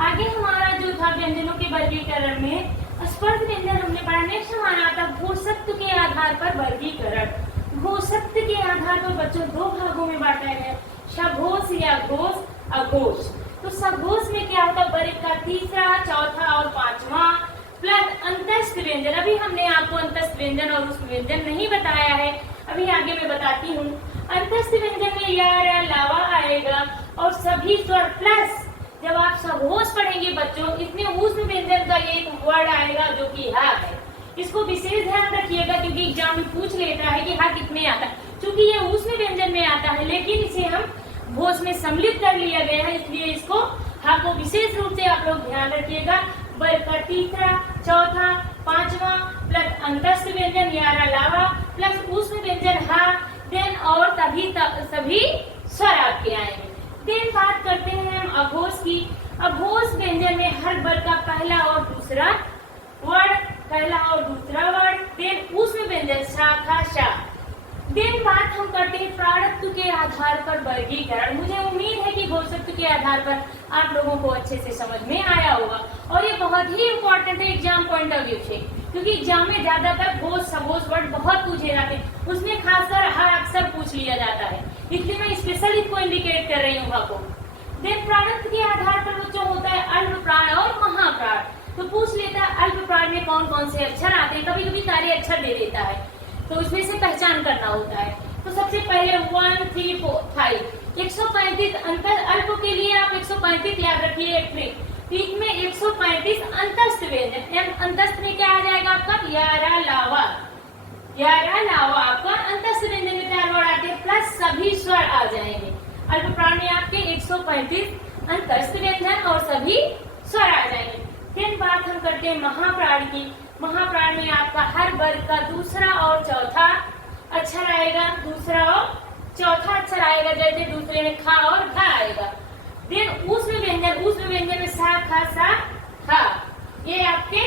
आगे हमारा जो था व्यंजनों के वर्गीकरण में स्पर्श व्यंजन हमने पढ़ा। नेक्स्ट हमारा आता घोषत्व के आधार पर वर्गीकरण। घोषत्व के आधार पर बच्चों दो भागों में बांटा है, सघोष या घोष, अघोष। तो सघोष में क्या होता है, वर्ग का तीसरा, चौथा और पांचवा प्लस अंतस्थ व्यंजन। अभी हमने आपको अंतस्थ व्यंजन और उस व्यंजन नहीं बताया है, अभी आगे मैं बताती हूँ। अंतस्थ व्यंजन में या लावा आएगा और सभी स्वर प्लस जब आप सघोष पढ़ेंगे बच्चों, इसमें ऊष्म व्यंजन का एक वर्ड आएगा जो कि हा है। इसको विशेष ध्यान रखिएगा क्योंकि एग्जाम में पूछ लेता है कि हा कितने आता है। क्योंकि ये ऊष्म व्यंजन में आता है लेकिन इसे हम घोष में सम्मिलित कर लिया गया है, इसलिए इसको हा को विशेष रूप से आप लोग ध्यान रखिएगा। वर्ग का तीसरा, चौथा, पांचवा प्लस अंतस्थ व्यंजन यारा लावा प्लस ऊष्म व्यंजन हा, देन और सभी स्वर आपके आएंगे। देन बात करते हैं हम अघोष की। अघोष व्यंजन में हर वर्ग का पहला और दूसरा वर्ड, देन ऊष्म व्यंजन शाखा शा। देन बात हम करते हैं प्राणत्व के आधार पर वर्गीकरण। मुझे उम्मीद है कि घोषत्व के आधार पर आप लोगों को अच्छे से समझ में आया होगा और ये बहुत ही इम्पोर्टेंट है एग्जाम पॉइंट ऑफ व्यू से, क्योंकि एग्जाम में ज्यादातर घोष सघोष वर्ड बहुत पूछे जाते हैं, उसमें खासकर हर अक्सर पूछ लिया जाता है, इसलिए मैं स्पेशल इसको इंडिकेट कर रही हूँ आपको। देन प्राणत्व के आधार पर बच्चों होता है अल्प प्राण और महाप्राण। तो पूछ लेता है अल्प प्राण में कौन कौन से अक्षर आते हैं, कभी कभी सारे अक्षर दे देता है तो उसमें से पहचान करना होता है। तो सबसे पहले 1, 3, 4, 5 135 अंतर अल्प के लिए आप 135 याद रखिए एक ट्रिक। इसमें 135 अंतस्थ व्यंजन, अंतस्थ में क्या आ जाएगा आपका यारा लावा आपका अंतस्थ व्यंजन में 4 वर्ड आते हैं प्लस सभी स्वर आ जाएंगे। अल्प प्राण में आपके 135 अंतस्थ व्यंजन और सभी स्वर आ जाएंगे। फिर बात हम करते हैं महाप्राण की। महाप्राण में आपका हर वर्ग का दूसरा और चौथा अक्षर आएगा, दूसरा और चौथा अक्षर आएगा, जैसे दूसरे में खा और घा आएगा। फिर ऊष्म व्यंजन में सा खा सा खा, ये आपके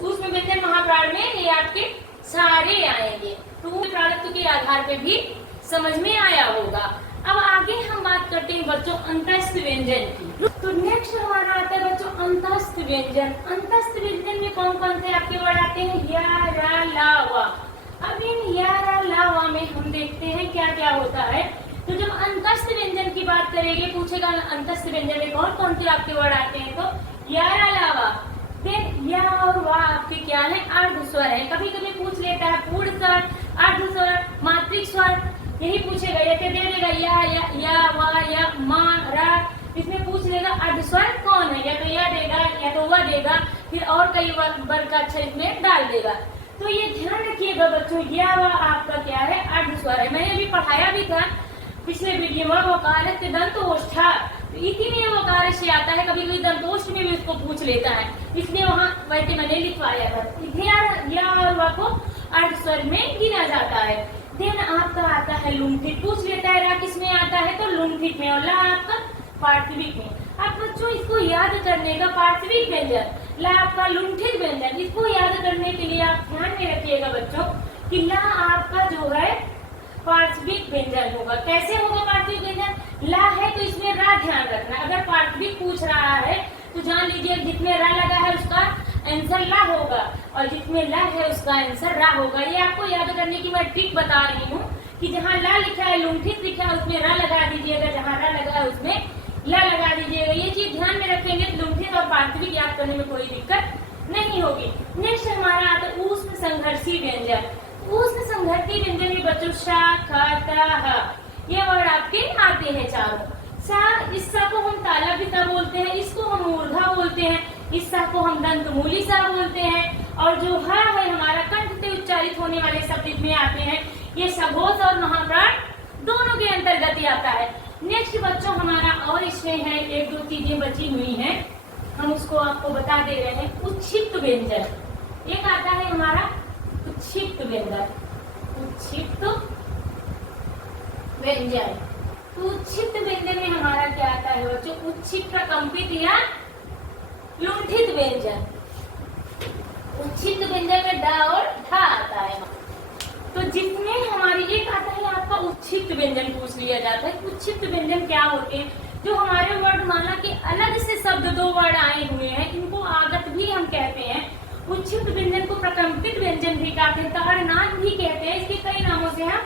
ऊष्म व्यंजन महाप्राण में ये आपके सारे आएंगे। तो प्राणत्व के आधार पे भी समझ में आया होगा। अब आगे हम बात करते हैं बच्चों अंतस्थ व्यंजन की। तो नेक्स्ट हमारा आता है बच्चों अंतस्थ व्यंजन। अंतस्थ व्यंजन में कौन कौन से आपके वर्ड आते हैं, या रा ला वा। अब इन या रा ला वा में हम देखते हैं क्या क्या होता है। तो जब अंतस्थ व्यंजन की बात करेंगे, पूछेगा अंतस्थ व्यंजन में कौन कौन से आपके वर्ड आते हैं, तो या रा ला वा। देन या और वा आपके क्या है, अर्ध स्वर है। कभी कभी पूछ लेता है पूर्ण स्वर, अर्ध स्वर, मात्रिक स्वर, यही पूछेगा। जैसे दे देगा या वा या मा रा, इसमें पूछ लेगा अर्ध स्वर कौन है, या तो या देगा या तो वह देगा, फिर और कई वर्ग का अक्षर इसमें डाल देगा। तो ये ध्यान रखिएगा बच्चों, या वा आपका क्या है, अर्ध स्वर है। मैंने अभी पढ़ाया भी था पिछले वीडियो में, वकार दंतोष्ठा, इसी में वकार से आता है, कभी कभी दंतोष्ठ में भी उसको पूछ लेता है, इसलिए वहाँ वैसे मैंने लिखवाया था। या और वा को अर्ध स्वर में गिना जाता है। देन आपका आता है लुंठित, पूछ लेता है रा किस में आता है, तो लुंठित में, और ला आपका पार्थिविक में। अब बच्चों इसको याद करने का पार्थिविक व्यंजन, ला आपका लुंठित व्यंजन, इसको याद करने के लिए आप ध्यान में रखिएगा बच्चों कि ला आपका जो है पार्थिविक व्यंजन होगा। कैसे होगा पार्थिविक व्यंजन, ला है तो इसमें रा ध्यान रखना। अगर पार्थिविक पूछ रहा है तो जान लीजिए जिसमें रा लगा है उसका आंसर ला होगा और जिसमें ला है उसका आंसर रा होगा। ये आपको याद करने की मैं ट्रिक बता रही हूँ कि जहाँ ला लिखा है, लुंठित लिखा है, उसमें रा लगा दीजिएगा, जहाँ रा लगा है उसमें ला लगा दीजिएगा। ये चीज ध्यान में रखेंगे तो लुंठित और पार्थिविक याद करने में कोई दिक्कत नहीं होगी। नेक्स्ट हमारा आता है ऊष्म संघर्षी व्यंजन। ऊष्म संघर्षी व्यंजन में बच्चों सा खा ता हा, ये वर्ड आपके आते हैं चारों। सा, इस सा को हम ताला भी सा बोलते हैं, इसको हम मूर्धा बोलते हैं, इस सा को हम दंतमूली सा बोलते हैं, और जो हा है हमारा कंठ से उच्चारित होने वाले शब्द इसमें आते हैं, ये सघोष और महाप्राण दोनों के अंतर्गत ही आता है। नेक्स्ट बच्चों हमारा और इसमें है एक दो चीजें बची हुई हैं, हम उसको आपको बता दे रहे हैं। उच्छिष्ट व्यंजन एक आता है हमारा, उच्छिष्ट व्यंजन, उच्छिष्ट व्यंजन। तो उच्छिष्ट व्यंजन में हमारा क्या आता है बच्चों, उच्छिष्ट कंपित या लुंठित व्यंजन। उच्छिष्ट व्यंजन में डा और ढा आता है। तो जिसमें हमारी एक आता है आपका उच्छिष्ट व्यंजन पूछ लिया जाता है। उच्छिष्ट व्यंजन क्या होते हैं, जो हमारे वर्ड माला के अलग से शब्द दो वर्ड आए व्यंजन भी कहते हैं, ताड़नाद भी कहते हैं, इसके कई नामों से हम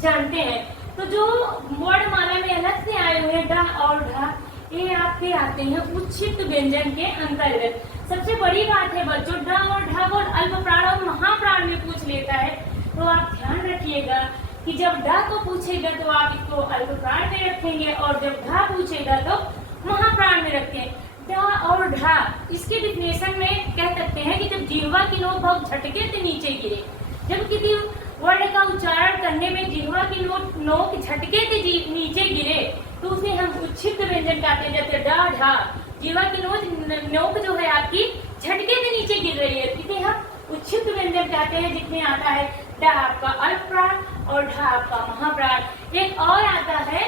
जानते हैं। तो जो वर्णमाला में अलग से आए हुए ड और ढ, ये आपके आते हैं उच्छिष्ट व्यंजन के अंतर्गत। सबसे बड़ी बात है बच्चों, ड और ढ को अल्प प्राण और महाप्राण में पूछ लेता है, तो आप ध्यान रखिएगा कि जब ड को पूछेगा तो आप इसको अल्प प्राण में रखेंगे और जब ढ पूछेगा तो महाप्राण में रखें। ड और ढ, इसके डिफिनेशन में कह सकते हैं कि जब जिह्वा की नोक बहुत झटके से नीचे गिरे, जब किसी वर्ण का उच्चारण करने में जिह्वा की नोक झटके से नीचे गिरे तो उसे हम उच्छिष्ट व्यंजन कहते हैं। जैसे ड ढ, जिह्वा की नोक जो है आपकी झटके से नीचे गिर रही है, इसे हम उच्छिष्ट व्यंजन कहते हैं, जिसमें आता है ड आपका अल्प प्राण और ढ आपका महाप्राण। एक और आता है,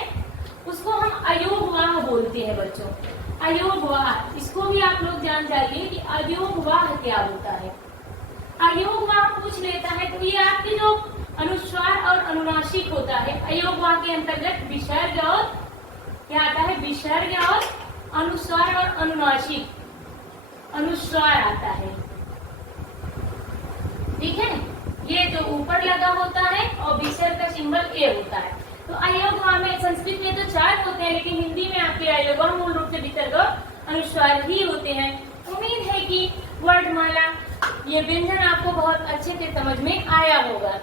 उसको हम अयोगवाह बोलते हैं बच्चों, अयोगवाह। इसको भी आप लोग जान जाइए कि अयोगवाह क्या होता है। अयोगवाह पूछ लेता है तो ये आपके जो अनुस्वार और अनुनासिक होता है, अयोगवाह के अंतर्गत विसर्ग और क्या आता है, विसर्ग और अनुस्वार और अनुनासिक, अनुस्वार आता है। ठीक है, ये जो ऊपर लगा होता है और विसर्ग का सिंबल ए होता है। तो अयोगवाह में संस्कृत में तो 4 होते हैं, लेकिन हिंदी में आपके अयोगवाह मूल रूप से विसर्ग और अनुस्वार ही होते हैं। उम्मीद है कि वर्णमाला ये व्यंजन आपको बहुत अच्छे से समझ में आया होगा।